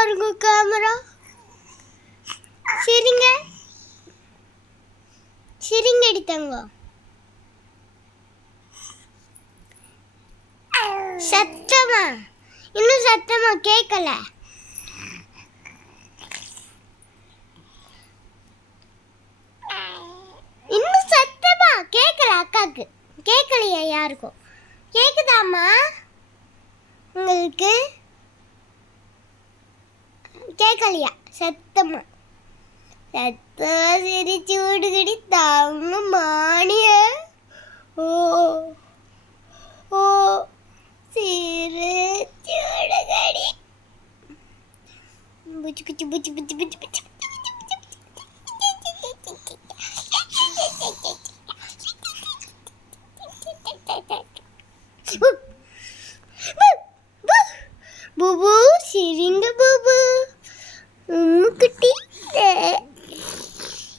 பாருங்க கேமரா. சரிங்க சரிங்க எடுத்தங்க. சத்தமா இன்னும் சத்தமா கேட்கல. இன்னும் சத்தமா கேட்கல. அக்காக்கு கேட்கலையா? யாருக்கும் கேக்குதாம்மா? உங்களுக்கு கேட்கலையா? சத்தமா சத்தமா சிரிச்சு விடுகடி தாங்க மானிய. ஓ ஓ சிரிச்சு விடுகடி. புச்சு புச்சு புச்சு புச்சு புச்சு புச்சு. பூபு சிரிங்க பூபு. குட்டி